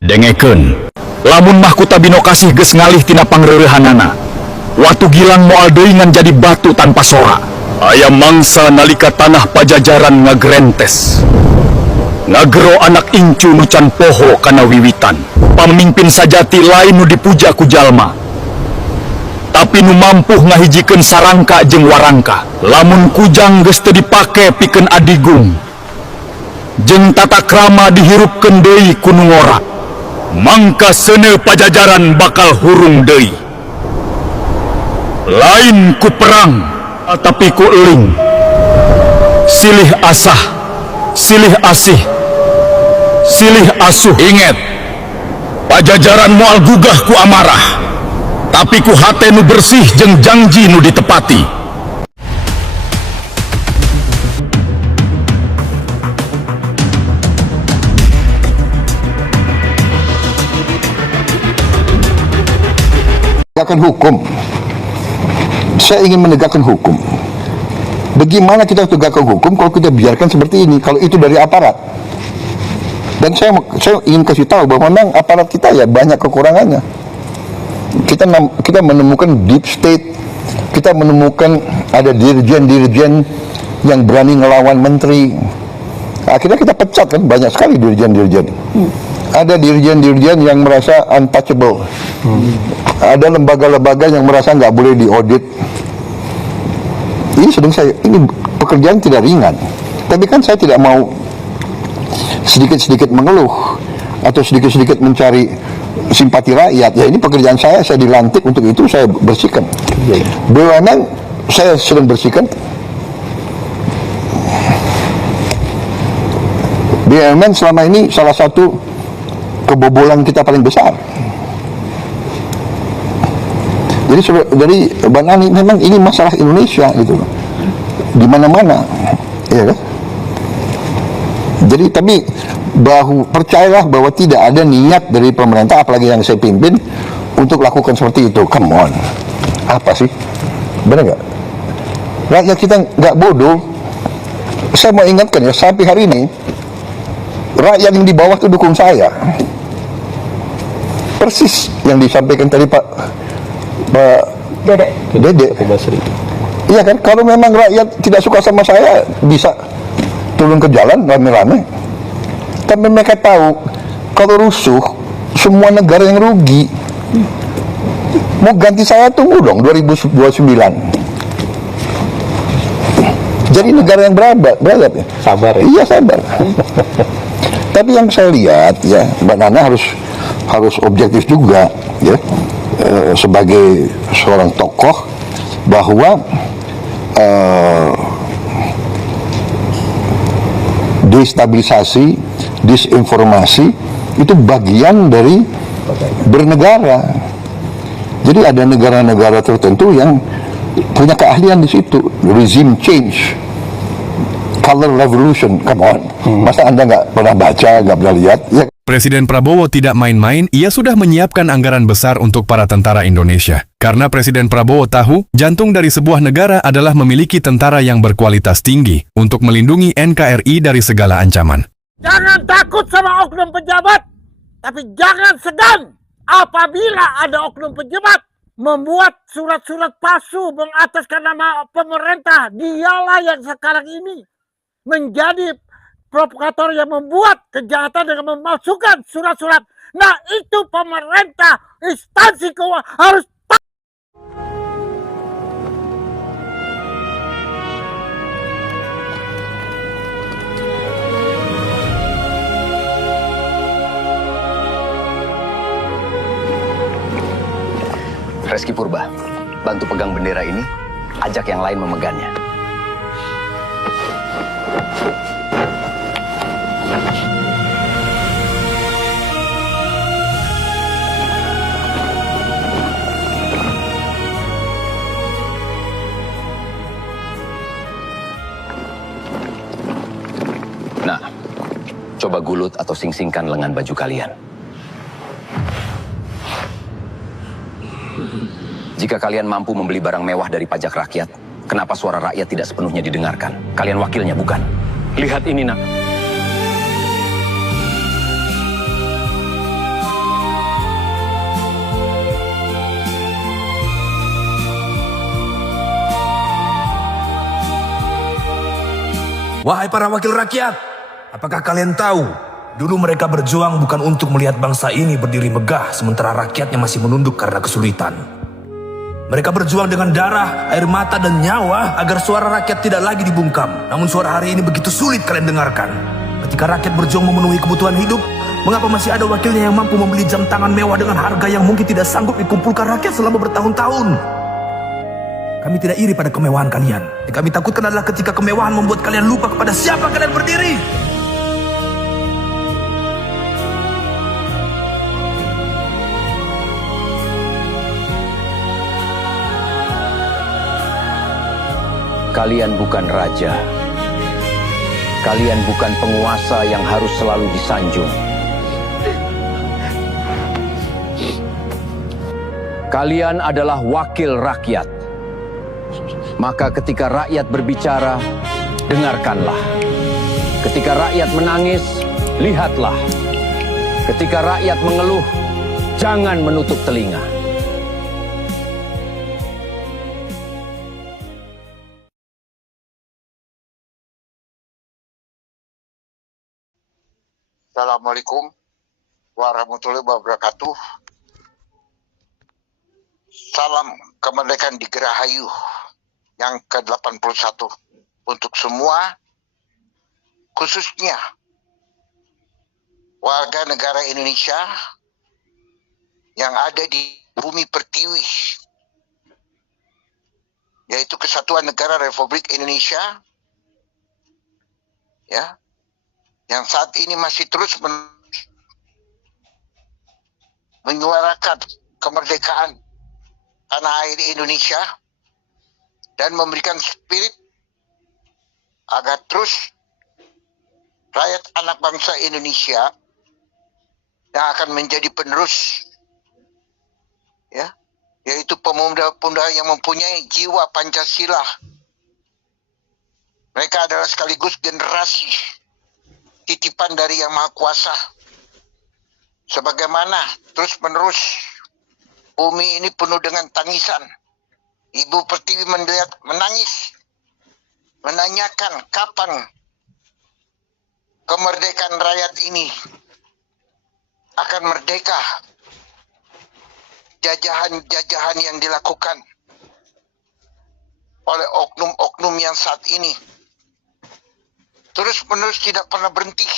Dengeken, lamun mahkota bino kasih geus ngalih tina pangreurehanana. Watu gilang moal deui ngan jadi batu tanpa sora. Aya mangsa nalika tanah Pajajaran ngagrentes. Ngagero anak incu nu can poho kana wiwitan. Pamimpin sajati lain nu dipuja ku jalma. Tapi nu mampuh ngahijikeun sarangka jeung warangka. Lamun kujang geus teu dipake pikeun adigung. Jeung tata krama dihirupkeun deui ku nu ngora. Mangka seuneu Pajajaran bakal hurung deui. Lain ku perang, tapi ku eling. Silih asah, silih asih, silih asuh. Inget, Pajajaran moal gugah ku amarah, tapi ku hate nu bersih jeung janji nu ditepati. Menegakkan hukum. Saya ingin menegakkan hukum. Bagaimana kita tegakkan hukum kalau kita biarkan seperti ini? Kalau itu dari aparat. Dan saya ingin kasih tahu bahwa memang aparat kita ya banyak kekurangannya. Kita menemukan deep state, kita menemukan ada dirjen-dirjen yang berani ngelawan menteri. Akhirnya kita pecat kan, banyak sekali dirjen-dirjen. Ada dirjen-dirjen yang merasa untouchable. Ada lembaga-lembaga yang merasa nggak boleh diaudit. Ini pekerjaan tidak ringan. Tapi kan saya tidak mau sedikit-sedikit mengeluh atau sedikit-sedikit mencari simpati rakyat. Ya ini pekerjaan saya dilantik untuk itu, saya bersihkan. BUMN saya sedang bersihkan. BUMN selama ini salah satu kebobolan kita paling besar. Jadi Bang Ani, memang ini masalah Indonesia gitu, di mana-mana, ya kan? Jadi tapi percayalah bahwa tidak ada niat dari pemerintah, apalagi yang saya pimpin, untuk lakukan seperti itu. Come on, apa sih? Benar nggak? Rakyat kita nggak bodoh. Saya mau ingatkan ya, sampai hari ini rakyat yang di bawah itu dukung saya. Persis yang disampaikan tadi Pak Dede. Iya kan, kalau memang rakyat tidak suka sama saya, bisa turun ke jalan rame-rame. Tapi mereka tahu kalau rusuh, semua negara yang rugi. Mau ganti saya, tunggu dong 2029. Jadi negara yang beradab ya. Sabar ya. Iya, sabar. Tapi yang saya lihat ya, Mbak Nana harus objektif juga ya, sebagai seorang tokoh, bahwa destabilisasi, disinformasi itu bagian dari bernegara. Jadi ada negara-negara tertentu yang punya keahlian di situ. Regime change, color revolution, come on. Masa Anda nggak pernah baca, nggak pernah lihat? Ya. Presiden Prabowo tidak main-main, ia sudah menyiapkan anggaran besar untuk para tentara Indonesia. Karena Presiden Prabowo tahu, jantung dari sebuah negara adalah memiliki tentara yang berkualitas tinggi untuk melindungi NKRI dari segala ancaman. Jangan takut sama oknum pejabat, tapi jangan segan apabila ada oknum pejabat membuat surat-surat palsu mengataskan nama pemerintah. Dialah yang sekarang ini menjadi provokator yang membuat kejahatan dengan memasukkan surat-surat. Nah, itu pemerintah, instansi keuangan harus Reski Purba, bantu pegang bendera ini, ajak yang lain memegangnya. Nah, coba gulut atau sing-singkan lengan baju kalian. Jika kalian mampu membeli barang mewah dari pajak rakyat, kenapa suara rakyat tidak sepenuhnya didengarkan? Kalian wakilnya, bukan? Lihat ini, nak. Wahai para wakil rakyat, apakah kalian tahu, dulu mereka berjuang bukan untuk melihat bangsa ini berdiri megah sementara rakyatnya masih menunduk karena kesulitan. Mereka berjuang dengan darah, air mata, dan nyawa agar suara rakyat tidak lagi dibungkam. Namun suara hari ini begitu sulit kalian dengarkan. Ketika rakyat berjuang memenuhi kebutuhan hidup, mengapa masih ada wakilnya yang mampu membeli jam tangan mewah dengan harga yang mungkin tidak sanggup dikumpulkan rakyat selama bertahun-tahun? Kami tidak iri pada kemewahan kalian. Yang kami takutkan adalah ketika kemewahan membuat kalian lupa kepada siapa kalian berdiri. Kalian bukan raja. Kalian bukan penguasa yang harus selalu disanjung. Kalian adalah wakil rakyat. Maka ketika rakyat berbicara, dengarkanlah. Ketika rakyat menangis, lihatlah. Ketika rakyat mengeluh, jangan menutup telinga. Assalamualaikum warahmatullahi wabarakatuh. Salam kemerdekaan di Gerahayu yang ke-81 untuk semua, khususnya warga negara Indonesia yang ada di bumi pertiwi, yaitu Kesatuan Negara Republik Indonesia, ya, yang saat ini masih terus menyuarakan kemerdekaan tanah air Indonesia dan memberikan spirit agar terus rakyat anak bangsa Indonesia yang akan menjadi penerus, ya, yaitu pemuda-pemuda yang mempunyai jiwa Pancasila. Mereka adalah sekaligus generasi titipan dari Yang Maha Kuasa. Sebagaimana terus-menerus bumi ini penuh dengan tangisan. Ibu Pertiwi menangis, menanyakan kapan kemerdekaan rakyat ini akan merdeka. Jajahan-jajahan yang dilakukan oleh oknum-oknum yang saat ini terus-menerus tidak pernah berhenti,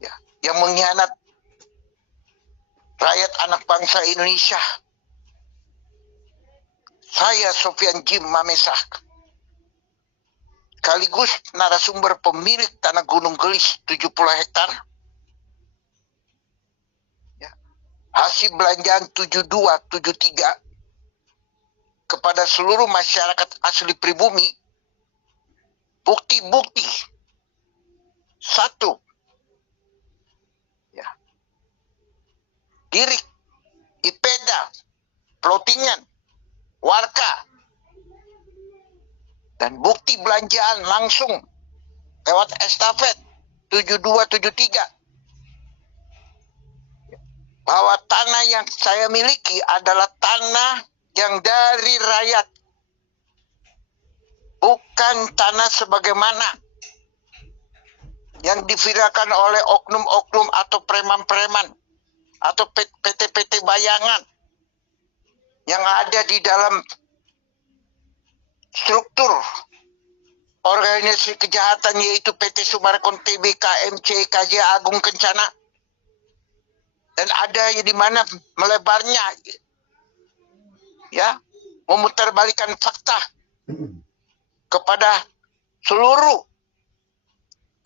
ya, yang mengkhianat rakyat anak bangsa Indonesia. Saya Sofian Jim Mamesak, sekaligus narasumber pemilik tanah Gunung Gelis 70 hektar, ya, hasil belanjaan 7273 kepada seluruh masyarakat asli pribumi. Bukti-bukti satu, ya, Girik, Ipeda, Plotingan, Warka, dan bukti belanjaan langsung lewat estafet 7273 bahwa tanah yang saya miliki adalah tanah yang dari rakyat, bukan tanah sebagaimana yang diviralkan oleh oknum-oknum atau preman-preman atau PT-PT bayangan yang ada di dalam struktur organisasi kejahatan, yaitu PT Sumarekon Tbk, MC, KJ Agung Kencana, dan ada di mana melebarnya, ya, memutarbalikan fakta kepada seluruh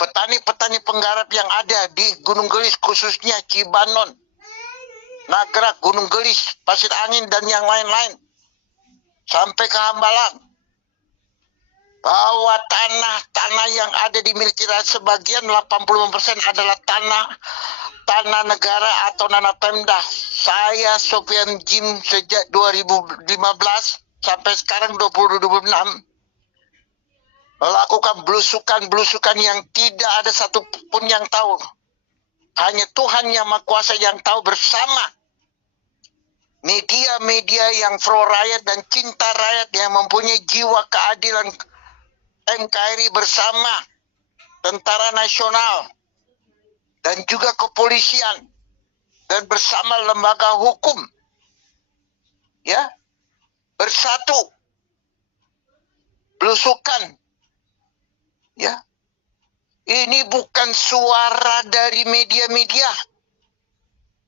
petani-petani penggarap yang ada di Gunung Gelis, khususnya Cibanon, Nagrak, Gunung Gelis, Pasir Angin, dan yang lain-lain, sampai ke Hambalang, bahwa tanah-tanah yang ada di miliki rakyat sebagian 85% adalah tanah negara atau tanah Pemda. Saya Sofian Jim sejak 2015 sampai sekarang 2026 melakukan belusukan-belusukan yang tidak ada satupun yang tahu. Hanya Tuhan Yang Maha Kuasa yang tahu, bersama media-media yang pro rakyat dan cinta rakyat yang mempunyai jiwa keadilan NKRI bersama Tentara Nasional dan juga kepolisian dan bersama lembaga hukum, ya, bersatu, belusukan, ya. Ini bukan suara dari media-media,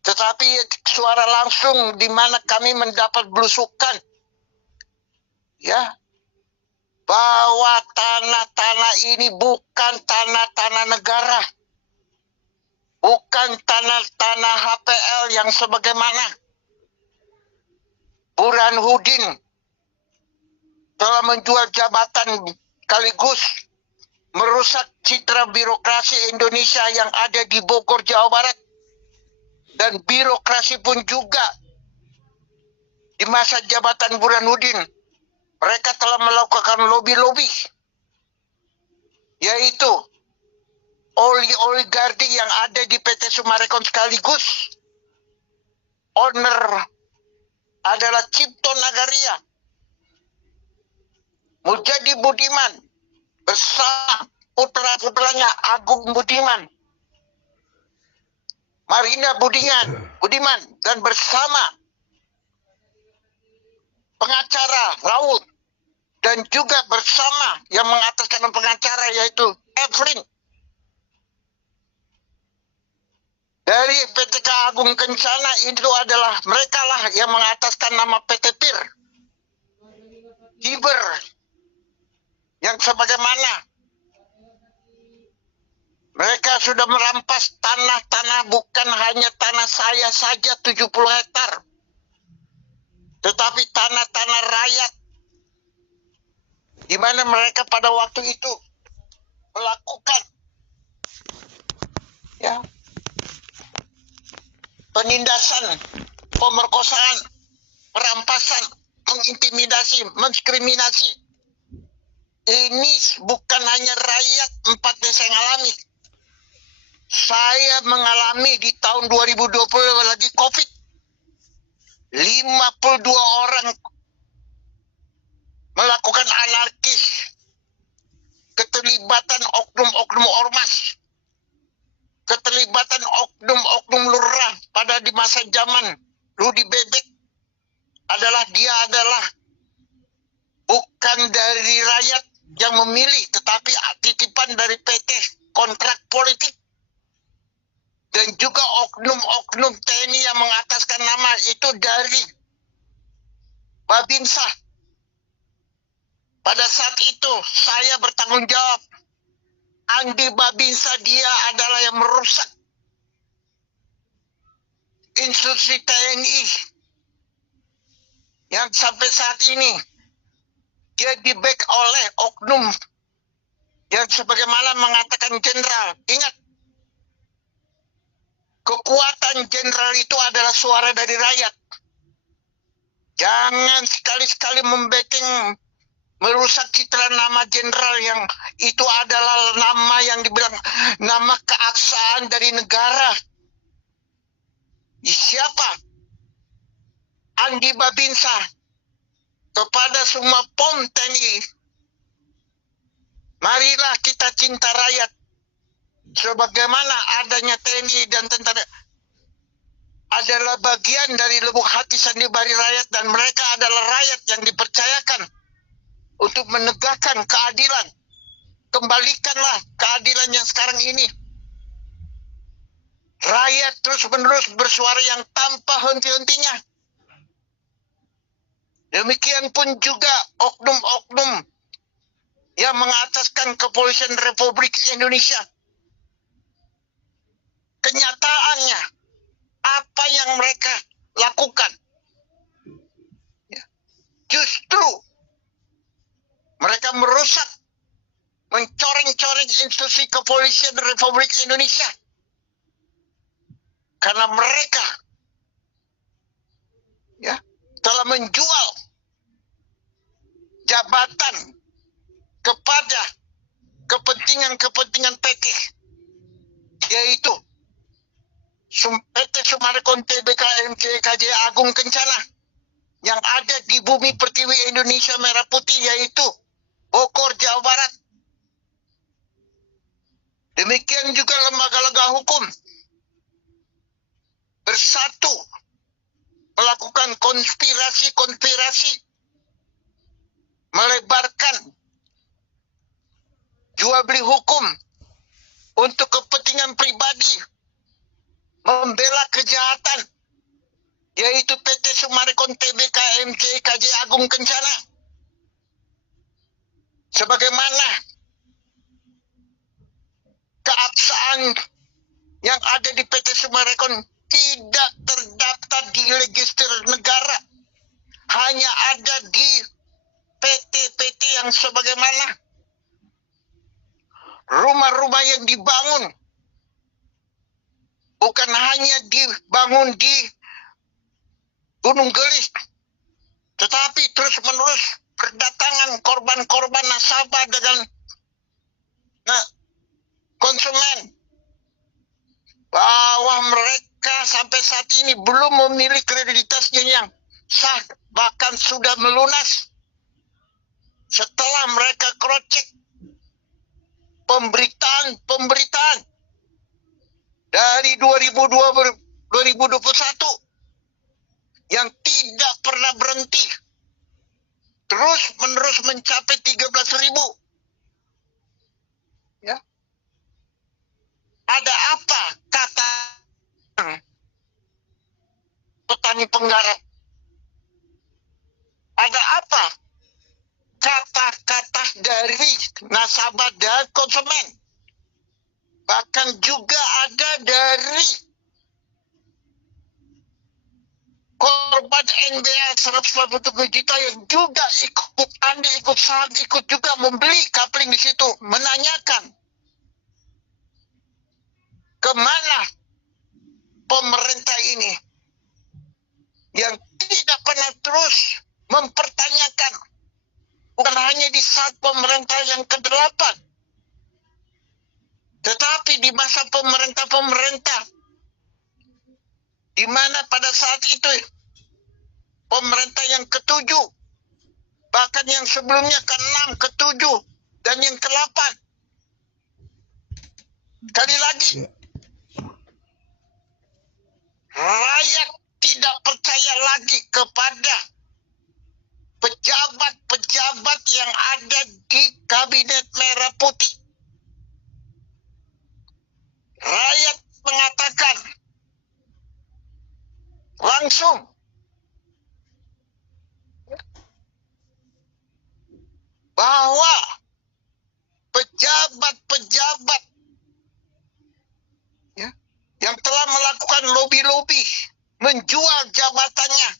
tetapi suara langsung di mana kami mendapat belusukan, ya, bahwa tanah-tanah ini bukan tanah-tanah negara, bukan tanah-tanah HPL yang sebagaimana Burhanuddin telah menjual jabatan sekaligus merusak citra birokrasi Indonesia yang ada di Bogor, Jawa Barat. Dan birokrasi pun juga di masa jabatan Burhanuddin, mereka telah melakukan lobby-lobby, yaitu oligarki yang ada di PT Summarecon sekaligus owner adalah Cipto Nagaria, Mujadi Budiman bersama putra-putranya Agung Budiman, Marina Budiman, dan bersama pengacara Raut, dan juga bersama yang mengataskan pengacara yaitu Evelyn dari PTK Agung Kencana. Itu adalah mereka lah yang mengataskan nama PT PIR Hiber, yang sebagaimana mereka sudah merampas tanah-tanah, bukan hanya tanah saya saja 70 hektar, tetapi tanah-tanah rakyat, di mana mereka pada waktu itu melakukan, ya, penindasan, pemerkosaan, perampasan, mengintimidasi, mendiskriminasi. Ini bukan hanya rakyat 4 desa yang alami. Saya mengalami di tahun 2020 lagi COVID. 52 orang melakukan anarkis, keterlibatan oknum-oknum ormas, keterlibatan oknum-oknum lurah pada di masa zaman Rudi Bebek dia adalah bukan dari rakyat yang memilih, tetapi titipan dari PT kontrak politik. Dan juga oknum-oknum TNI yang mengataskan nama itu dari Babinsa. Pada saat itu saya bertanggung jawab. Andi Babinsa, dia adalah yang merusak institusi TNI yang sampai saat ini dia di-back oleh oknum yang sebagaimana mengatakan jenderal. Ingat, kekuatan jenderal itu adalah suara dari rakyat. Jangan sekali-sekali membacking, merusak citra nama jenderal yang itu adalah nama yang dibilang nama keaksaan dari negara. Siapa? Andi Babinsa. Kepada semua POM TNI, marilah kita cinta rakyat. Sebagaimana adanya TNI dan tentara adalah bagian dari lubuk hati sanubari rakyat, dan mereka adalah rakyat yang dipercayakan untuk menegakkan keadilan. Kembalikanlah keadilan yang sekarang ini. Rakyat terus-menerus bersuara yang tanpa henti-hentinya. Demikian pun juga oknum-oknum yang mengataskan kepolisian Republik Indonesia. Kenyataannya, apa yang mereka lakukan? Justru mereka merusak, mencoreng-coreng institusi kepolisian Republik Indonesia. Karena mereka, ya, telah menjual jabatan kepada kepentingan-kepentingan PT, yaitu PT Summarecon Tbk MCKJ Agung Kencana yang ada di bumi pertiwi Indonesia Merah Putih, yaitu Bogor, Jawa Barat, Demikian juga lembaga-lembaga hukum bersatu melakukan konspirasi melebarkan jual beli hukum untuk kepentingan pribadi, membela kejahatan, yaitu PT Summarecon Tbk MC KJ Agung Kencana. Sebagaimana keabsahan yang ada di PT Summarecon tidak terdaftar di register negara, hanya ada di PT-PT yang sebagaimana rumah-rumah yang dibangun bukan hanya dibangun di Gunung Gelis, tetapi terus-menerus berdatangan korban-korban nasabah dengan konsumen, bahwa mereka sampai saat ini belum memiliki kredibilitasnya yang sah, bahkan sudah melunas setelah mereka crosscheck pemberitaan dari 2021 yang tidak pernah berhenti, terus menerus mencapai 13.000. Ya. Ada apa kata petani penggarap? Ada apa kata-kata dari nasabah dan konsumen? Bahkan juga ada dari korban NBA 147 juta yang juga ikut andil, ikut saham, ikut juga membeli kapling di situ, menanyakan kemana pemerintah ini yang tidak pernah terus mempertanyakan, bukan hanya di saat pemerintah yang ke-8, tetapi di masa pemerintah di mana pada saat itu pemerintah yang ke-7, bahkan yang sebelumnya ke-6, ke-7, dan yang ke-8. Sekali lagi, rakyat tidak percaya lagi kepada pejabat-pejabat yang ada di Kabinet Merah Putih. Rakyat mengatakan langsung bahwa pejabat-pejabat yang telah melakukan lobi-lobi, menjual jabatannya,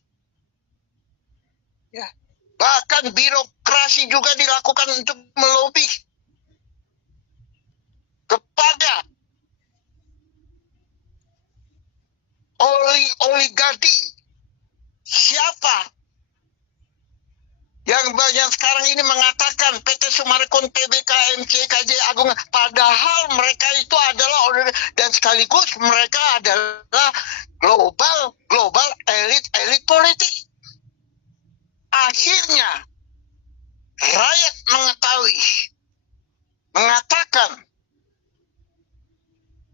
bahkan birokrasi juga dilakukan untuk melobi kepada oligarki. Siapa yang banyak sekarang ini mengatakan PT Summarecon Tbk MC KJ Agung, padahal mereka itu adalah dan sekaligus mereka adalah global elit politik. Akhirnya rakyat mengatakan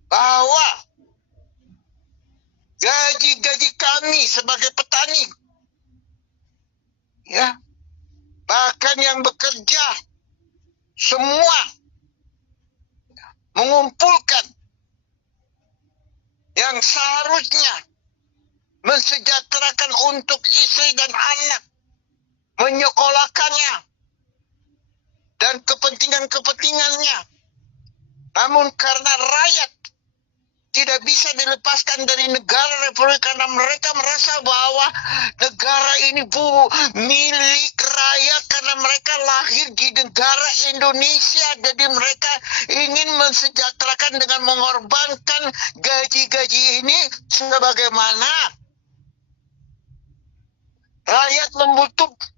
bahwa gaji kami sebagai petani, bahkan yang bekerja semua mengumpulkan yang seharusnya mensejahterakan untuk istri dan anak, menyekolahkannya dan kepentingannya. Namun karena rakyat tidak bisa dilepaskan dari negara Republik karena mereka merasa bahwa negara ini milik rakyat karena mereka lahir di negara Indonesia. Jadi mereka ingin mensejahterakan dengan mengorbankan gaji-gaji ini sebagaimana rakyat membutuhkan.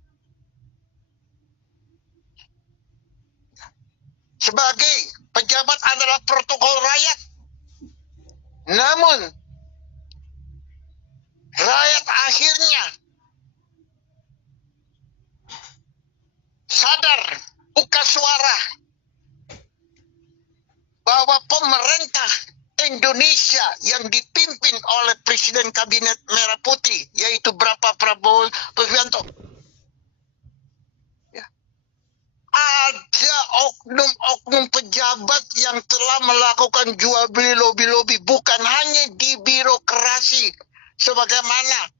Sebagai pejabat adalah protokol rakyat. Namun, rakyat akhirnya sadar, buka suara, bahwa pemerintah Indonesia yang dipimpin oleh Presiden Kabinet Merah Putih, yaitu Bapak Prabowo Subianto, ya, ada oknum-oknum pejabat yang telah melakukan jual beli lobi-lobi, bukan hanya di birokrasi sebagaimana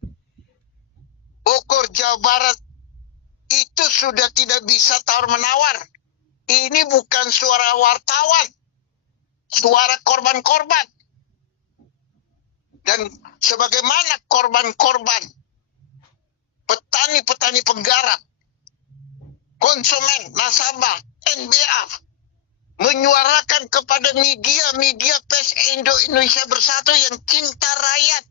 Bogor, Jawa Barat, itu sudah tidak bisa tawar-menawar. Ini bukan suara wartawan, suara korban-korban. Dan sebagaimana korban-korban, petani-petani penggarap, konsumen, nasabah, NBA, menyuarakan kepada media pers Indonesia Bersatu yang cinta rakyat,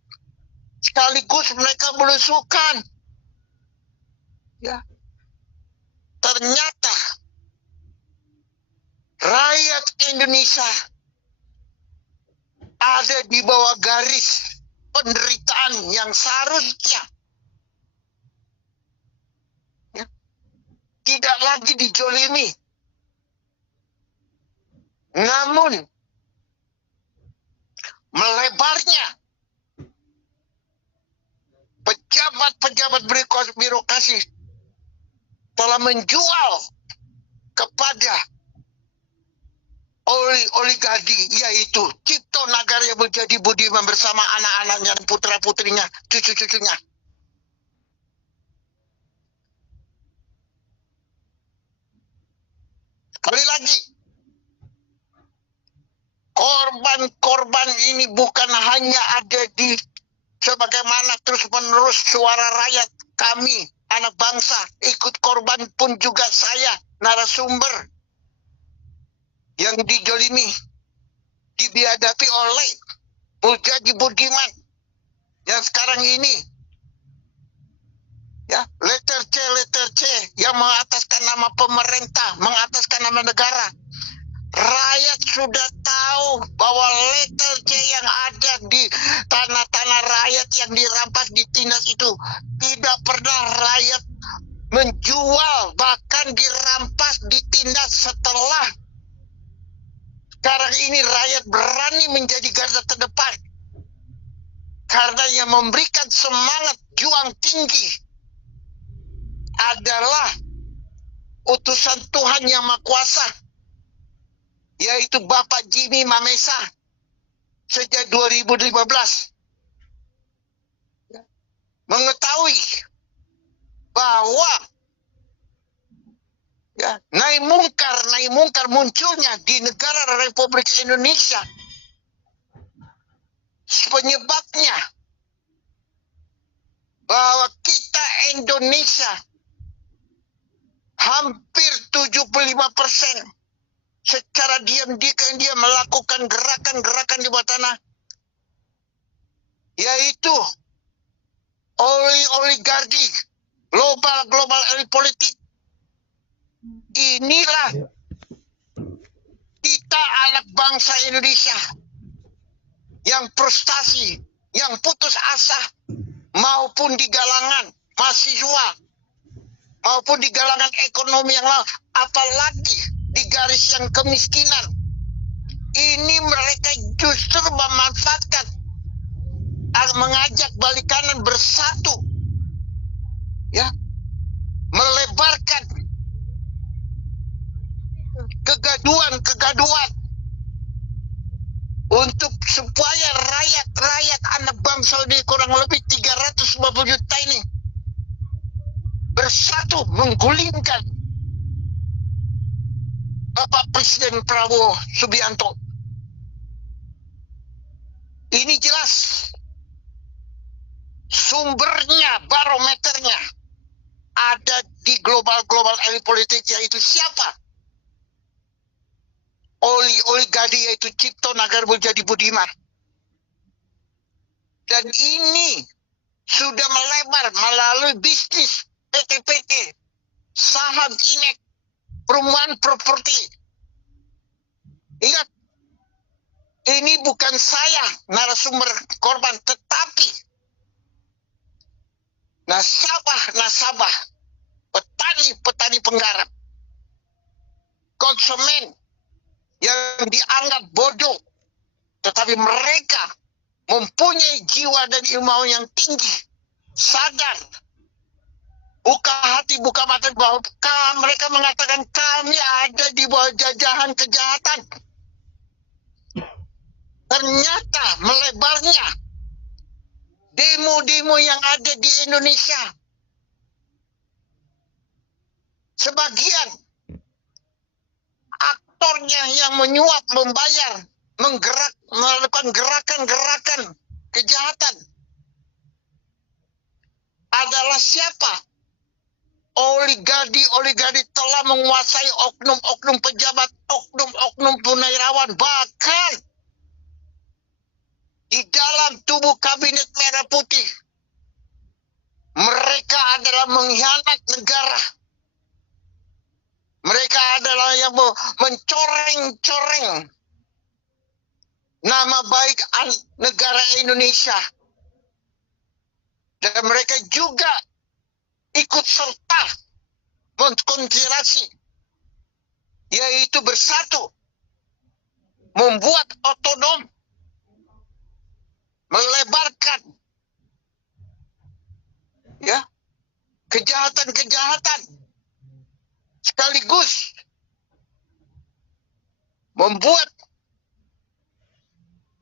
sekaligus mereka belusukan. Ya, ternyata rakyat Indonesia ada di bawah garis penderitaan yang seharusnya ya, tidak lagi dijolimi. Namun melebarnya pejabat-pejabat birokrasi telah menjual kepada oligarki, yaitu Cipto Nagara yang menjadi budiman bersama anak-anaknya, putra-putrinya, cucu-cucunya. Sekali lagi, korban-korban ini bukan hanya ada di sebagaimana terus-menerus suara rakyat kami, anak bangsa, ikut korban pun juga saya, narasumber yang dijolimi, dibiadabi oleh Muljadi Budiman yang sekarang ini, ya, letter C yang mengataskan nama pemerintah, mengataskan nama negara. Rakyat sudah tahu bahwa letter C yang ada di tanah-tanah rakyat yang dirampas, ditindas itu tidak pernah rakyat menjual, bahkan dirampas, ditindas. Setelah sekarang ini rakyat berani menjadi garda terdepan karena yang memberikan semangat juang tinggi adalah utusan Tuhan Yang Maha Kuasa, yaitu Bapak Jimmy Mamesa sejak 2015. Mengetahui bahwa ya, naik mungkar munculnya di negara Republik Indonesia, penyebabnya bahwa kita Indonesia hampir 75% secara diam-diam melakukan gerakan-gerakan di bawah tanah, yaitu oligarki, global elit politik. Inilah kita anak bangsa Indonesia yang frustasi, yang putus asa, maupun di kalangan mahasiswa, maupun di kalangan ekonomi yang lain, apalagi di garis yang kemiskinan. Ini mereka justru memanfaatkan, mengajak balik kanan bersatu, ya, melebarkan kegaduhan untuk supaya rakyat anak bangsa ini kurang lebih 350 juta ini bersatu menggulingkan Bapak Presiden Prabowo Subianto. Ini jelas sumbernya, barometernya ada di global elit politik, yaitu siapa? Oligarki, yaitu Cipto Nagara Muljadi Budiman. Dan ini sudah melebar melalui bisnis PT-PT, saham Inek, perumahan properti. Ingat, ini bukan saya narasumber korban, tetapi nasabah, petani penggarap, konsumen yang dianggap bodoh, tetapi mereka mempunyai jiwa dan ilmu yang tinggi, sadar, buka hati, buka mata bahwa mereka mengatakan kami ada di bawah jajahan kejahatan. Ternyata melebarnya demo-demo yang ada di Indonesia, sebagian aktornya yang menyuap, membayar, melakukan gerakan-gerakan kejahatan adalah siapa? Oligarki telah menguasai oknum-oknum pejabat, oknum-oknum purnawirawan, bahkan di dalam tubuh kabinet merah putih. Mereka adalah mengkhianat negara. Mereka adalah yang mencoreng-coreng nama baik negara Indonesia. Dan mereka juga ikut serta mengkonspirasi, yaitu bersatu, membuat otonom, melebarkan ya kejahatan-kejahatan, sekaligus membuat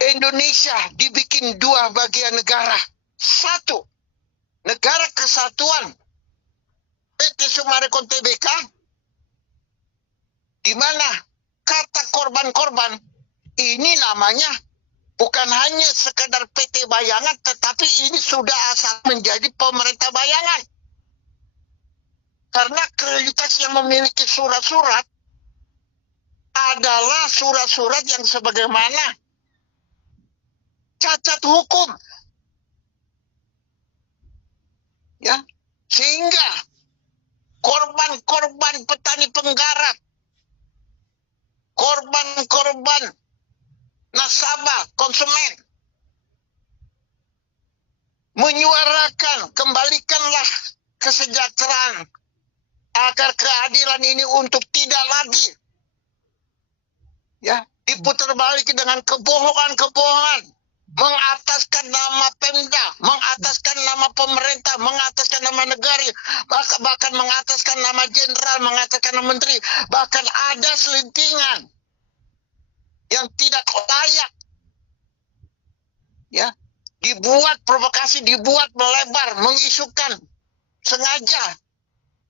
Indonesia dibikin dua bagian negara. Satu, negara kesatuan PT Summarecon Tbk, di mana kata korban-korban ini namanya bukan hanya sekedar PT bayangan, tetapi ini sudah asal menjadi pemerintah bayangan. Karena kredibilitas yang memiliki surat-surat adalah surat-surat yang sebagaimana cacat hukum. Ya, sehingga korban-korban petani penggarap, korban-korban nasabah, konsumen, menyuarakan kembalikanlah kesejahteraan agar keadilan ini untuk tidak lagi ya diputar balik dengan kebohongan-kebohongan, mengataskan nama Pemda, mengataskan nama pemerintah, mengataskan nama negara, bahkan mengataskan nama jenderal, mengataskan nama menteri, bahkan ada selentingan yang tidak layak, ya, dibuat provokasi, dibuat melebar, mengisukan sengaja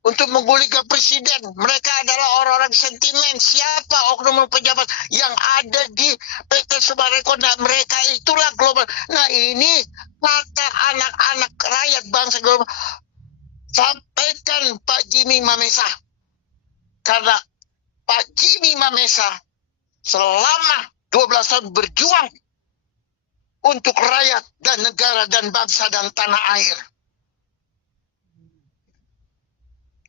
untuk menggulingkan presiden. Mereka adalah orang-orang sentimen. Siapa oknum pejabat yang ada di PT Summarecon? Mereka itulah global. Nah, ini kata anak-anak rakyat bangsa global. Sampaikan Pak Jimmy Mamesa. Karena Pak Jimmy Mamesa selama 12 tahun berjuang untuk rakyat dan negara dan bangsa dan tanah air.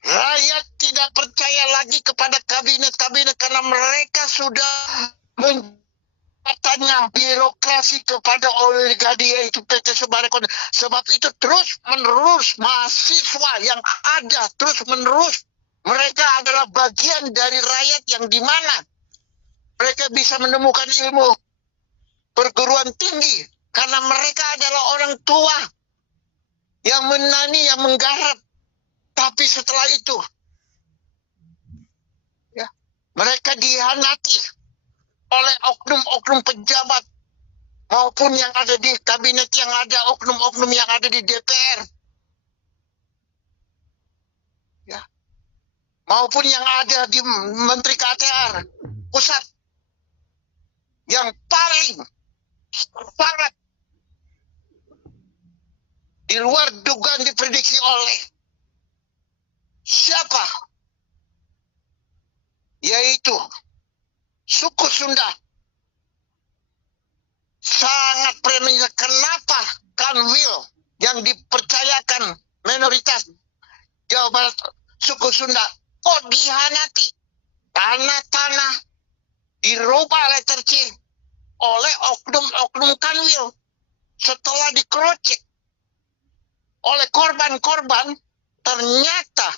Rakyat tidak percaya lagi kepada kabinet-kabinet karena mereka sudah menjadikannya birokrasi kepada oligarki yaitu PT Summarecon. Sebab itu terus-menerus mahasiswa yang ada terus-menerus mereka adalah bagian dari rakyat yang di mana mereka bisa menemukan ilmu perguruan tinggi karena mereka adalah orang tua yang menani, yang menggarap. Tapi setelah itu, ya, mereka dihianati oleh oknum-oknum pejabat maupun yang ada di kabinet, yang ada oknum-oknum yang ada di DPR, ya, maupun yang ada di Menteri KTR pusat, yang paling sangat di luar dugaan diprediksi oleh siapa? Yaitu suku Sunda. Sangat preminya. Kenapa Kanwil yang dipercayakan minoritas Jawa Barat suku Sunda kok dihianati? Tanah-tanah dirubah letter C oleh oknum-oknum Kanwil setelah dikerocek oleh korban-korban. Ternyata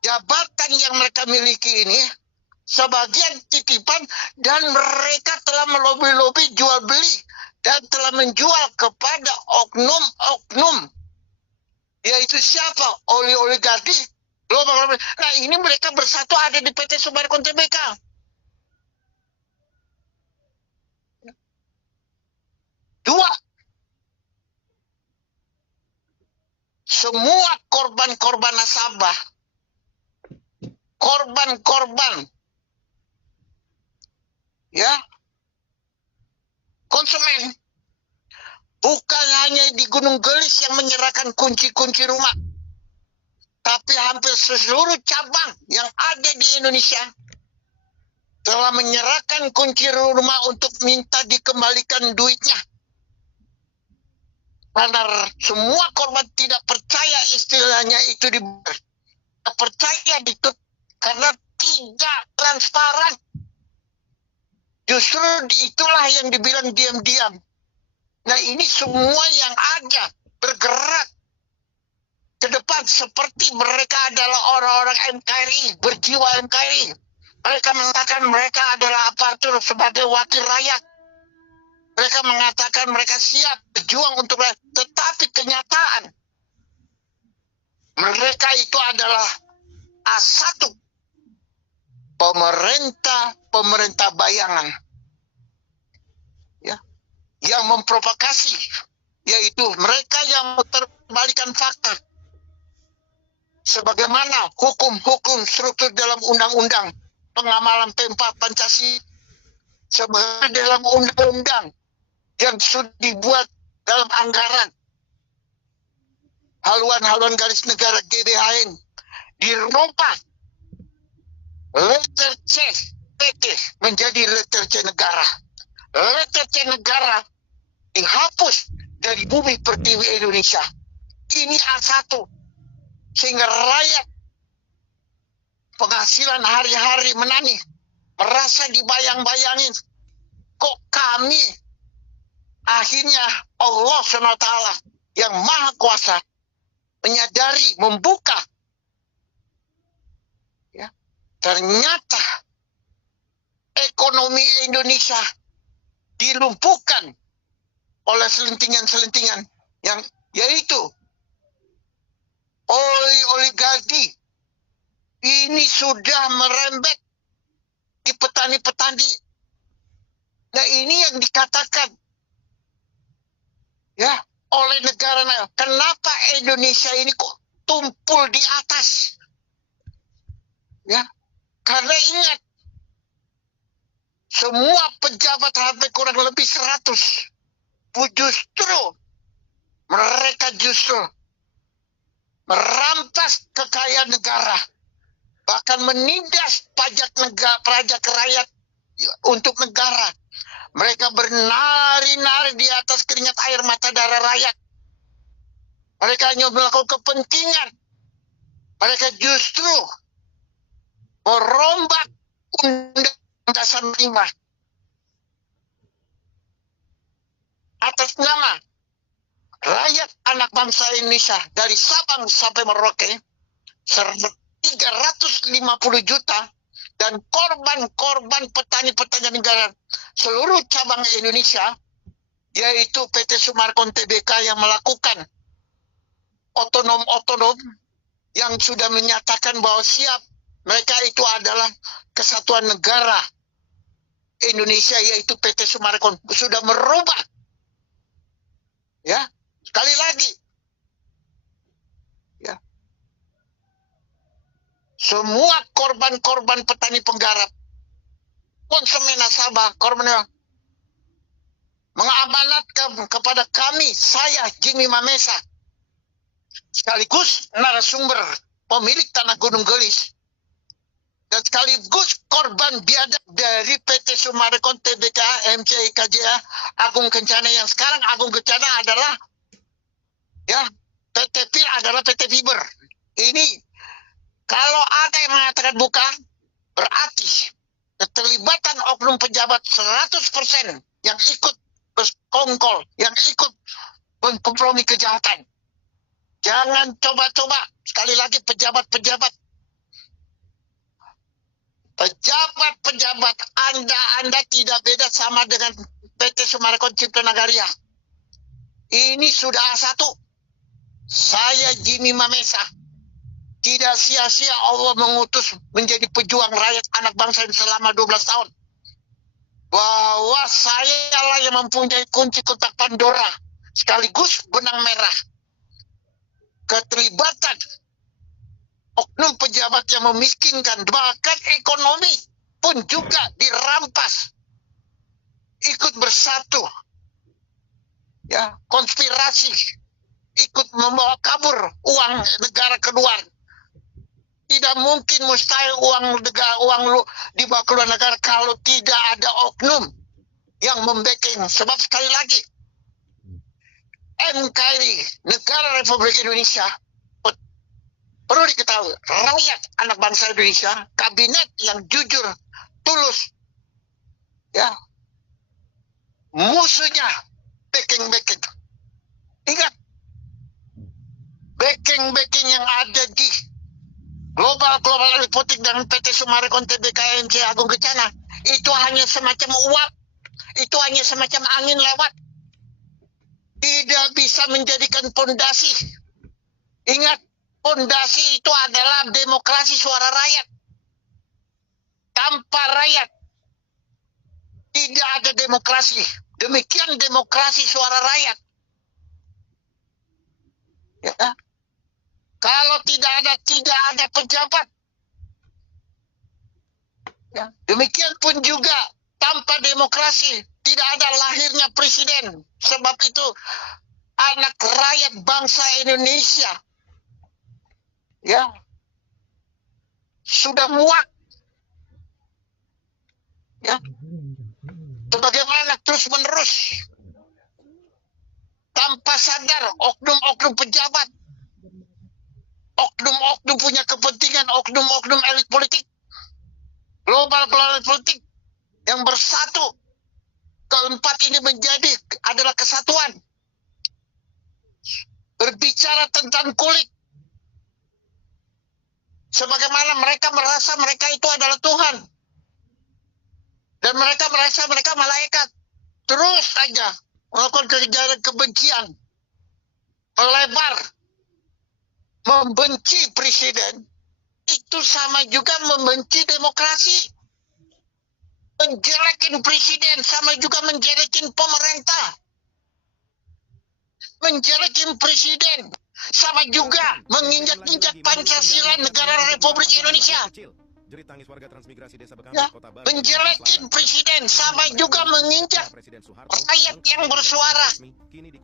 jabatan yang mereka miliki ini sebagian titipan, dan mereka telah melobi-lobi jual beli dan telah menjual kepada oknum-oknum, yaitu siapa? Oligarki global. Nah, ini mereka bersatu ada di PT Sumarkon Tbk. Dua, semua korban-korban nasabah, korban-korban, ya, konsumen, bukan hanya di Gunung Gelis yang menyerahkan kunci-kunci rumah, tapi hampir seluruh cabang yang ada di Indonesia telah menyerahkan kunci rumah untuk minta dikembalikan duitnya. Karena semua korban tidak percaya istilahnya itu dibayar. Tidak percaya itu karena tidak transparan. Justru itulah yang dibilang diam-diam. Nah, ini semua yang ada bergerak ke depan seperti mereka adalah orang-orang NKRI, berjiwa NKRI. Mereka mengatakan mereka adalah aparatur sebagai wakil rakyat. Mereka mengatakan mereka siap berjuang untuk rakyat. Tetapi kenyataan mereka itu adalah A1. Pemerintah bayangan. Ya, yang memprovokasi, yaitu mereka yang terbalikan fakta. Sebagaimana hukum-hukum struktur dalam undang-undang pengamalan P4 Pancasila, sebagaimana dalam undang-undang yang sudah dibuat dalam anggaran haluan-haluan garis negara GBHN, dirubah letter C PT menjadi letter C negara. Letter C negara dihapus dari bumi pertiwi Indonesia. Ini A1. Sehingga rakyat penghasilan hari-hari menani, merasa dibayang-bayangin. Kok kami akhirnya Allah SWT yang maha kuasa menyadari, membuka. Ya, ternyata ekonomi Indonesia dilumpuhkan oleh selentingan-selentingan yang yaitu oligarki. Ini sudah merembet di petani-petani. Nah, ini yang dikatakan ya oleh negara. Kenapa Indonesia ini kok tumpul di atas? Ya, karena ingat, semua pejabat hampir kurang lebih 100 mereka justru merampas kekayaan negara, bahkan menindas pajak rakyat untuk negara. Mereka bernari-nari di atas keringat air mata darah rakyat. Mereka hanya melakukan kepentingan. Mereka justru merombak Undang-Undang Dasar 5 atas nama rakyat anak bangsa Indonesia dari Sabang sampai Merauke, 350 juta, dan korban-korban petani-petani negara seluruh cabang Indonesia, yaitu PT Sumarkon Tbk yang melakukan otonom yang sudah menyatakan bahwa siap. Mereka itu adalah kesatuan negara Indonesia, yaitu PT Sumarkon, sudah merubah. Ya, sekali lagi, ya, semua korban-korban petani penggarap, konsumen nasabah, korban mengamanatkan kepada kami, saya Jimmy Mamesa, sekaligus narasumber pemilik tanah Gunung Gelis, dan sekaligus korban biadab dari PT Sumarkon Tbk, MCI KJA, Agung Kencana, yang sekarang Agung Kencana adalah ya PT FIR adalah PT Fiber. Ini kalau ada yang mengatakan bukan, berarti keterlibatan oknum pejabat 100% yang ikut berkongkol, yang ikut mengkompromi kejahatan. Jangan coba-coba, sekali lagi pejabat-pejabat Pejabat-pejabat Anda tidak beda sama dengan PT Summarecon Cipta Nagaria. Ini sudah A1. Saya Jimmy Mamesa. Tidak sia-sia Allah mengutus menjadi pejuang rakyat anak bangsa ini selama 12 tahun. Bahwa saya lah yang mempunyai kunci kotak Pandora. Sekaligus benang merah. Keterlibatan oknum pejabat yang memiskinkan, bahkan ekonomi pun juga dirampas. Ikut bersatu. Ya, konspirasi. Ikut membawa kabur uang negara keluar. Tidak mungkin mustahil uang lu dibawa keluar negara kalau tidak ada oknum yang membacking. Sebab sekali lagi, NKRI, Negara Republik Indonesia, perlu diketahui, rakyat anak bangsa Indonesia, kabinet yang jujur, tulus, ya, musuhnya backing. Ingat, backing yang ada di global politik dan PT Summarecon TBK MC Agung Kencana itu hanya semacam uap, itu hanya semacam angin lewat, tidak bisa menjadikan pondasi. Ingat, pondasi itu adalah demokrasi suara rakyat. Tanpa rakyat tidak ada demokrasi. Demikian demokrasi suara rakyat. Ya. Kalau tidak ada pejabat. Ya. Demikian pun juga tanpa demokrasi tidak ada lahirnya presiden. Sebab itu anak rakyat bangsa Indonesia ya sudah muak. Ya. Sebagaimana terus-menerus tanpa sadar oknum-oknum pejabat, oknum-oknum punya kepentingan, oknum-oknum elit politik, global politik yang bersatu. Keempat ini adalah kesatuan. Berbicara tentang kulit. Sebagaimana mereka merasa mereka itu adalah Tuhan. Dan mereka merasa mereka malaikat. Terus saja melakukan kegiatan kebencian. Melebar. Membenci presiden. Itu sama juga membenci demokrasi. Menjelekin presiden sama juga menjelekin pemerintah. Menjelekin presiden sama juga menginjak-injak Pancasila Negara Republik Indonesia. Ya, menjelekin presiden sama juga menginjak rakyat yang bersuara.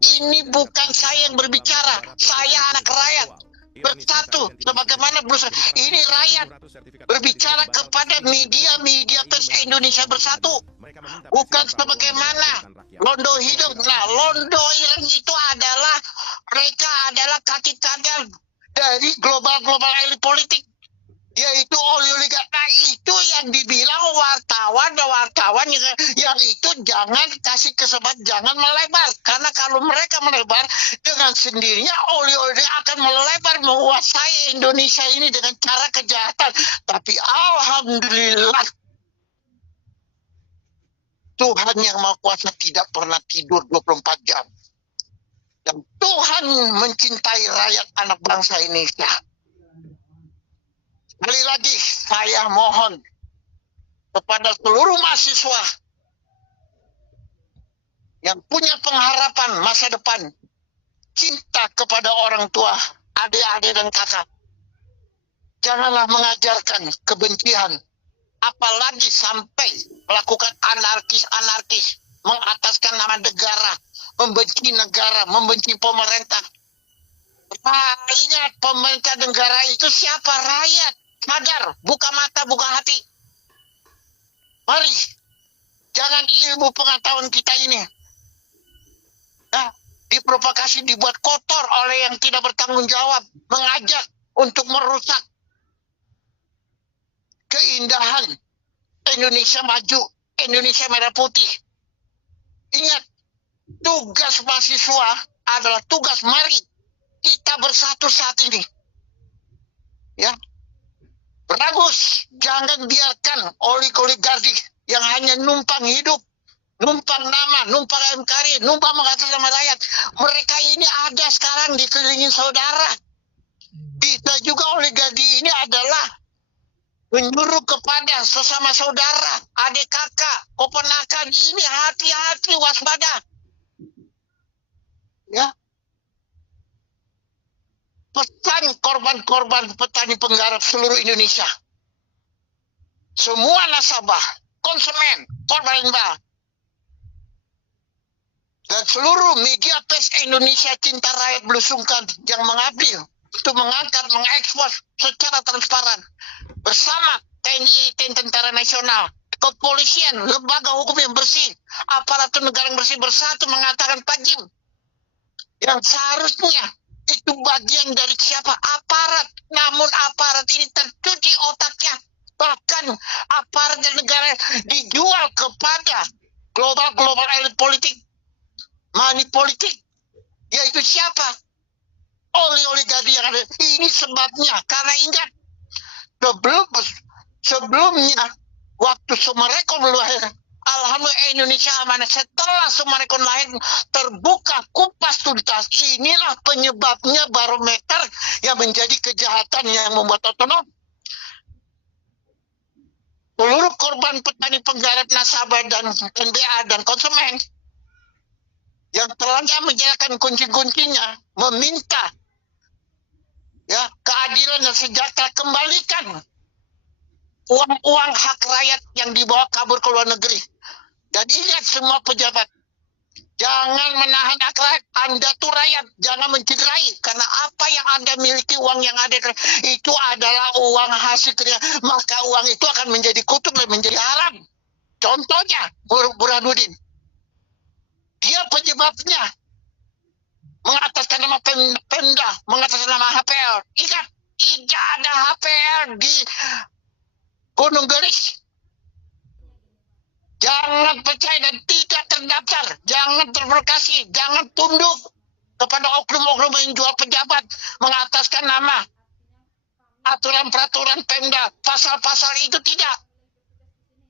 Ini bukan saya yang berbicara, saya anak rakyat. Bersatu sebagaimana ini rakyat berbicara kepada media pers Indonesia bersatu, bukan sebagaimana Londo Hidung. Nah, Londo Hidung itu adalah mereka adalah kaki tangan dari global elit politik, yaitu oligarki. Nah, itu yang dibilang wartawan yang itu jangan kasih kesempatan, jangan melebar, karena kalau mereka melebar dengan sendirinya oligarki akan melebar menguasai Indonesia ini dengan cara kejahatan. Tapi alhamdulillah Tuhan yang Maha Kuasa tidak pernah tidur 24 jam. Dan Tuhan mencintai rakyat anak bangsa Indonesia. Sekali lagi saya mohon kepada seluruh mahasiswa yang punya pengharapan masa depan, cinta kepada orang tua, adik-adik dan kakak. Janganlah mengajarkan kebencian, apalagi sampai melakukan anarkis, mengataskan nama negara, membenci pemerintah. Ingat, pemerintah negara itu siapa? Rakyat. Sadar, buka mata, buka hati. Mari, jangan ilmu pengetahuan kita ini diprovokasi, dibuat kotor oleh yang tidak bertanggung jawab, mengajak untuk merusak keindahan Indonesia maju, Indonesia merah putih. Ingat, tugas mahasiswa adalah tugas, mari kita bersatu saat ini. Ya. Bagus, jangan biarkan oligarki yang hanya numpang hidup, numpang nama, numpang MKRI, numpang mengatas nama rakyat. Mereka ini ada sekarang dikelilingi saudara. Bisa juga oligarki ini adalah menyuruh kepada sesama saudara, adik kakak, keponakan ini hati-hati, waspada. Ya. Pesan korban-korban petani penggarap seluruh Indonesia. Semua nasabah, konsumen, korban limbah, dan seluruh media pers Indonesia cinta rakyat belusungkan yang mengabdi untuk mengangkat, mengekspos secara transparan bersama TNI, Tentara Nasional, kepolisian, lembaga hukum yang bersih, aparatur negara yang bersih bersatu mengatakan Pajim yang seharusnya itu bagian dari siapa? Aparat. Namun aparat ini tercuci otaknya. Bahkan aparat dan negara dijual kepada global elit politik, money politik. Yaitu siapa? Oligarki yang ada. Ini sebabnya. Karena ingat, sebelumnya waktu Sumarekon lahir, alhamdulillah Indonesia amanah. Setelah Sumarekon lahir, terbuka kupas tuntas. Inilah penyebabnya barometer yang menjadi kejahatan yang membuat otonom. Seluruh korban petani penggarap, nasabah dan NBA dan konsumen yang telah menyerahkan kunci-kuncinya meminta keadilan dan sejahtera, kembalikan uang hak rakyat yang dibawa kabur ke luar negeri. Dan ingat semua pejabat, jangan menahan hak rakyat. Anda tuh rakyat, jangan mencederai. Karena apa yang Anda miliki, uang yang ada itu adalah uang hasil kerja. Maka uang itu akan menjadi kutub dan menjadi haram. Contohnya, Burhanuddin. Dia penyebabnya mengataskan nama Pemda, mengataskan nama HPL. Ingat, tidak ada HPL di Gunung Gelis. Jangan percaya dan tidak terdaftar. Jangan terprovokasi. Jangan tunduk kepada oknum-oknum yang jual pejabat mengataskan nama aturan-peraturan Pemda. Pasal-pasal itu tidak.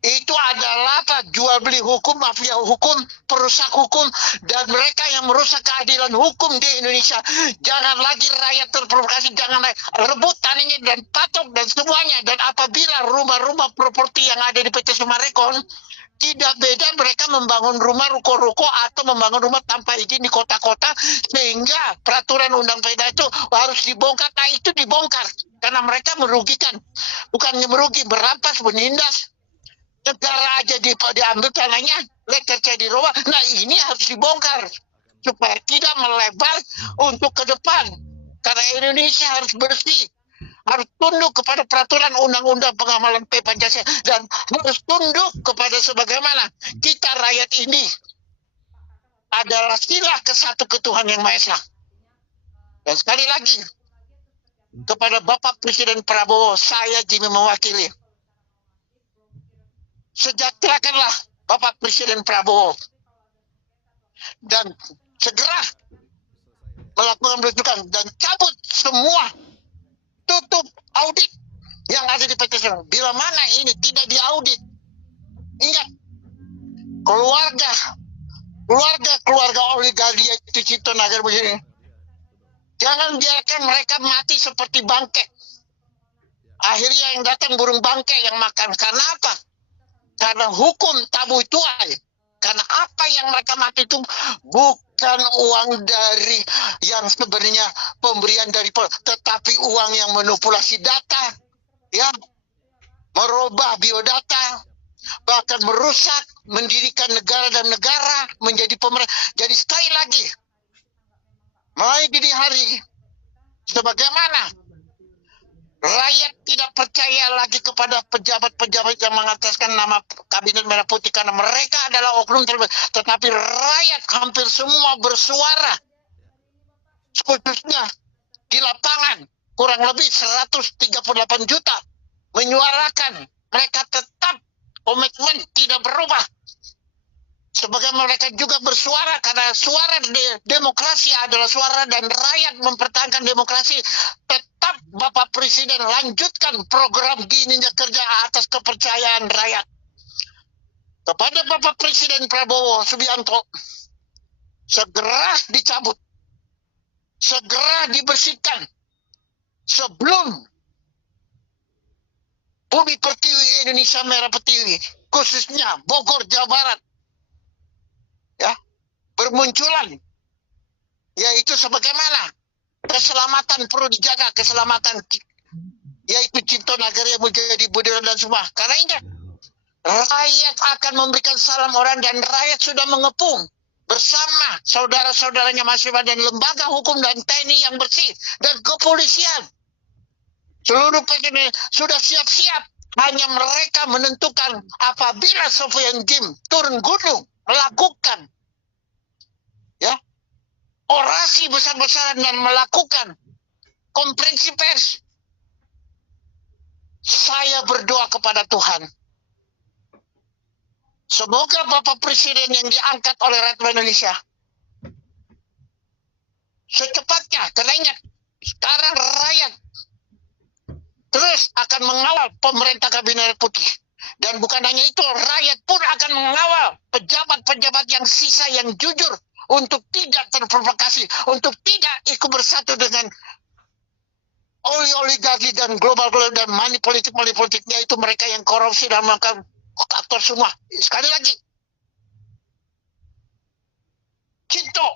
Itu adalah jual beli hukum, mafia hukum, perusak hukum, dan mereka yang merusak keadilan hukum di Indonesia. Jangan lagi rakyat terprovokasi, jangan lagi rebut tanahnya dan patok dan semuanya. Dan apabila rumah-rumah properti yang ada di PT Sumarekon, tidak beda mereka membangun rumah ruko-ruko atau membangun rumah tanpa izin di kota-kota, sehingga peraturan undang PEDA itu harus dibongkar. Nah, itu dibongkar karena mereka merugikan, bukannya merugi, berampas, menindas. Negara aja diambil tanahnya, lekernya dirubah. Nah, ini harus dibongkar supaya tidak melebar untuk ke depan. Karena Indonesia harus bersih, harus tunduk kepada peraturan undang-undang pengamalan Pancasila, dan harus tunduk kepada sebagaimana kita rakyat ini adalah sila kesatu ketuhan yang Maha Esa. Dan sekali lagi kepada Bapak Presiden Prabowo, saya Jimmy mewakili, sejahterakanlah Bapak Presiden Prabowo dan segera melakukan belusukan dan cabut semua, tutup audit yang ada di PT Sumarekon. Bila mana ini tidak diaudit, ingat, keluarga oligarki itu Cipto Nagar begini, jangan biarkan mereka mati seperti bangke. Akhirnya yang datang burung bangke yang makan. Karena apa? Karena hukum tabu tuai. Karena apa yang mereka mati itu bukan uang dari yang sebenarnya pemberian dari, tetapi uang yang manipulasi data, ya, merubah biodata, bahkan merusak, mendirikan negara dan negara menjadi pemerintah. Jadi sekali lagi, mulai dini hari, sebagaimana rakyat tidak percaya lagi kepada pejabat-pejabat yang mengataskan nama Kabinet Merah Putih karena mereka adalah oknum terbaik. Tetapi rakyat hampir semua bersuara, khususnya di lapangan, kurang lebih 138 juta menyuarakan mereka tetap komitmen tidak berubah. Sebagai mereka juga bersuara karena suara demokrasi adalah suara dan rakyat mempertahankan demokrasi. Tetap Bapak Presiden lanjutkan program Giginya Kerja atas kepercayaan rakyat. Kepada Bapak Presiden Prabowo Subianto, segera dicabut, segera dibersihkan sebelum Bumi Pertiwi Indonesia Merah Pertiwi, khususnya Bogor, Jawa Barat, ya, bermunculan, yaitu sebagaimana keselamatan perlu dijaga, keselamatan yaitu Cipto Nagari yang menjadi budaya dan semua. Karena ingat, rakyat akan memberikan salam orang dan rakyat sudah mengepung bersama saudara-saudaranya mahasiswa dan lembaga hukum dan TNI yang bersih dan kepolisian. Seluruh PKN sudah siap-siap, hanya mereka menentukan apabila Sofyan Jim turun gunung melakukan, ya, orasi besar-besaran dan melakukan konferensi pers. Saya berdoa kepada Tuhan, semoga Bapak Presiden yang diangkat oleh rakyat Indonesia secepatnya, karena ingat, sekarang rakyat terus akan mengawal pemerintah Kabinet Putih. Dan bukan hanya itu, rakyat pun akan mengawal pejabat-pejabat yang sisa yang jujur untuk tidak terprovokasi, untuk tidak ikut bersatu dengan oligarki dan global dan money politiknya, itu mereka yang korupsi dan melakukan aktor semua. Sekali lagi, Cipto,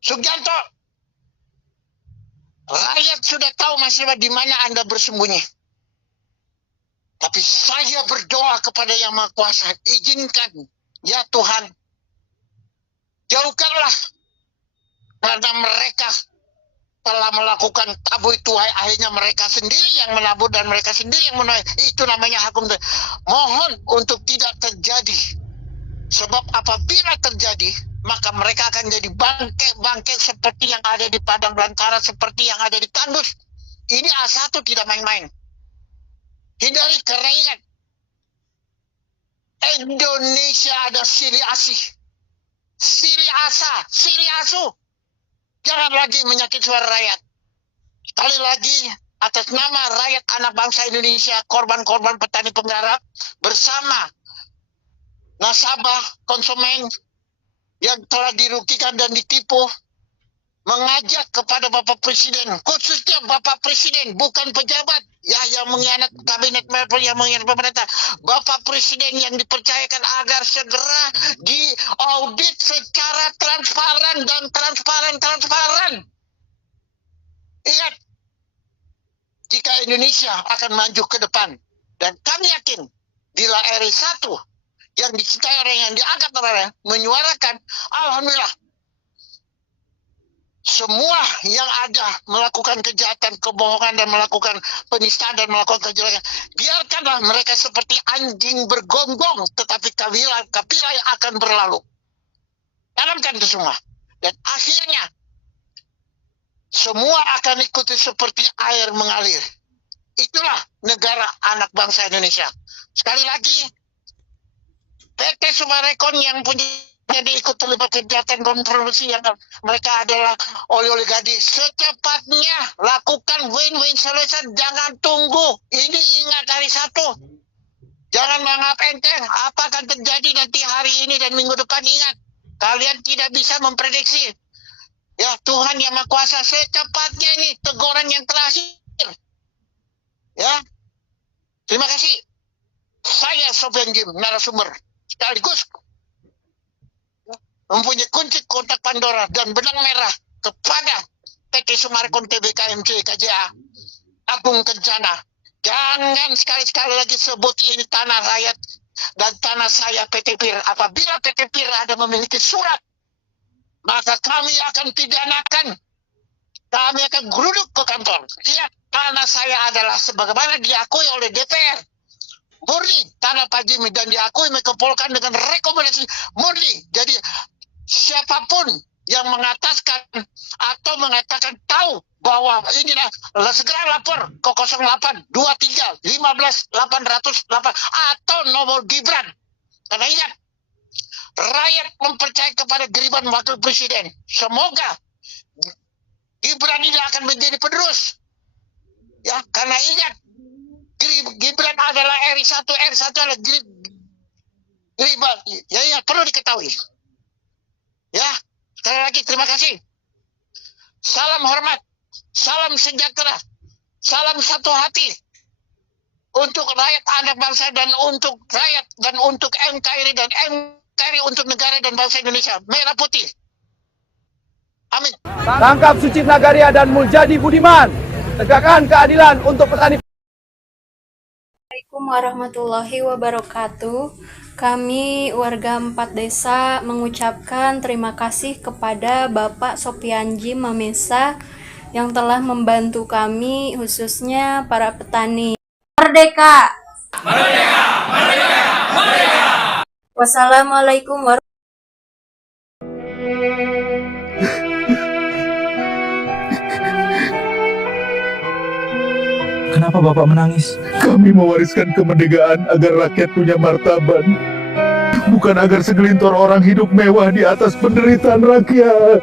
Sugianto, rakyat sudah tahu masalah di mana Anda bersembunyi. Tapi saya berdoa kepada Yang Maha Kuasa, izinkan, ya Tuhan, jauhkanlah, karena mereka telah melakukan tabu itu, akhirnya mereka sendiri yang menabur dan mereka sendiri yang menuai. Itu namanya hukum. Mohon untuk tidak terjadi. Sebab apabila terjadi, maka mereka akan jadi bangke-bangke seperti yang ada di Padang Belantara, seperti yang ada di Tandus. Ini A1 tidak main-main. Hindari keringat. Indonesia ada Sili Asih, Sili Asa, Sili Asu. Jangan lagi menyakiti suara rakyat. Sekali lagi, atas nama rakyat anak bangsa Indonesia, korban-korban petani penggarap, bersama nasabah, konsumen yang telah dirugikan dan ditipu, mengajak kepada Bapak Presiden, khususnya Bapak Presiden, bukan pejabat ya yang mengkhianat kabinet, yang mengkhianat pemerintah. Bapak Presiden yang dipercayakan agar segera diaudit secara transparan dan transparan. Ingat, jika Indonesia akan maju ke depan, dan kami yakin bila RI 1 yang dicintai orang yang diangkat orang menyuarakan, alhamdulillah, semua yang ada melakukan kejahatan, kebohongan, dan melakukan penistaan dan melakukan kejelekan, biarkanlah mereka seperti anjing bergonggong, tetapi kapilah akan berlalu. Tanamkan itu semua. Dan akhirnya, semua akan ikuti seperti air mengalir. Itulah negara anak bangsa Indonesia. Sekali lagi, PT Summarecon yang punya ikut terlibat kegiatan kontribusi yang mereka adalah oligarki, secepatnya lakukan win-win solution. Jangan tunggu. Ini ingat hari satu. Jangan menganggap enteng apa akan terjadi nanti hari ini dan minggu depan. Ingat, kalian tidak bisa memprediksi. Ya, Tuhan yang Maha Kuasa, secepatnya ini teguran yang terakhir. Ya, terima kasih. Saya Sofyan Jim, narasumber sekaligus mempunyai kunci kotak Pandora dan benang merah kepada PT Summarecon TBKMC KJA Agung Kencana. Jangan sekali-sekali lagi sebut ini tanah rakyat dan tanah saya PT PIR. Apabila PT PIR ada memiliki surat, maka kami akan pidanakan. Kami akan geruduk ke kantor. Lihat, tanah saya adalah sebagaimana diakui oleh DPR. Murni tanah Pak Jimmy dan diakui Menko-Polhukam dengan rekomendasi murni. Jadi siapapun yang mengataskan atau mengatakan tahu bahwa inilah, segera lapor ke 08 23 15 808 atau nomor Gibran Karena ingat, rakyat mempercayai kepada Gibran wakil presiden. Semoga Gibran ini akan menjadi penerus. Ya, karena ingat, Gibran adalah RI1 adalah Gibran. Ya, perlu diketahui. Ya, sekali lagi terima kasih. Salam hormat, salam sejahtera, salam satu hati untuk rakyat anak bangsa dan untuk rakyat dan untuk NKRI dan NKRI untuk negara dan bangsa Indonesia. Merah putih. Amin. Tangkap Sucipta Nagaria dan Muljadi Budiman. Tegakkan keadilan untuk petani. Assalamualaikum warahmatullahi wabarakatuh. Kami warga 4 desa mengucapkan terima kasih kepada Bapak Sopianji Mamesa yang telah membantu kami, khususnya para petani. Merdeka! Merdeka! Merdeka! Merdeka! Wassalamualaikum warahmatullahi Kenapa Bapak menangis? Kami mewariskan kemerdekaan agar rakyat punya martabat. Bukan agar segelintir orang hidup mewah di atas penderitaan rakyat.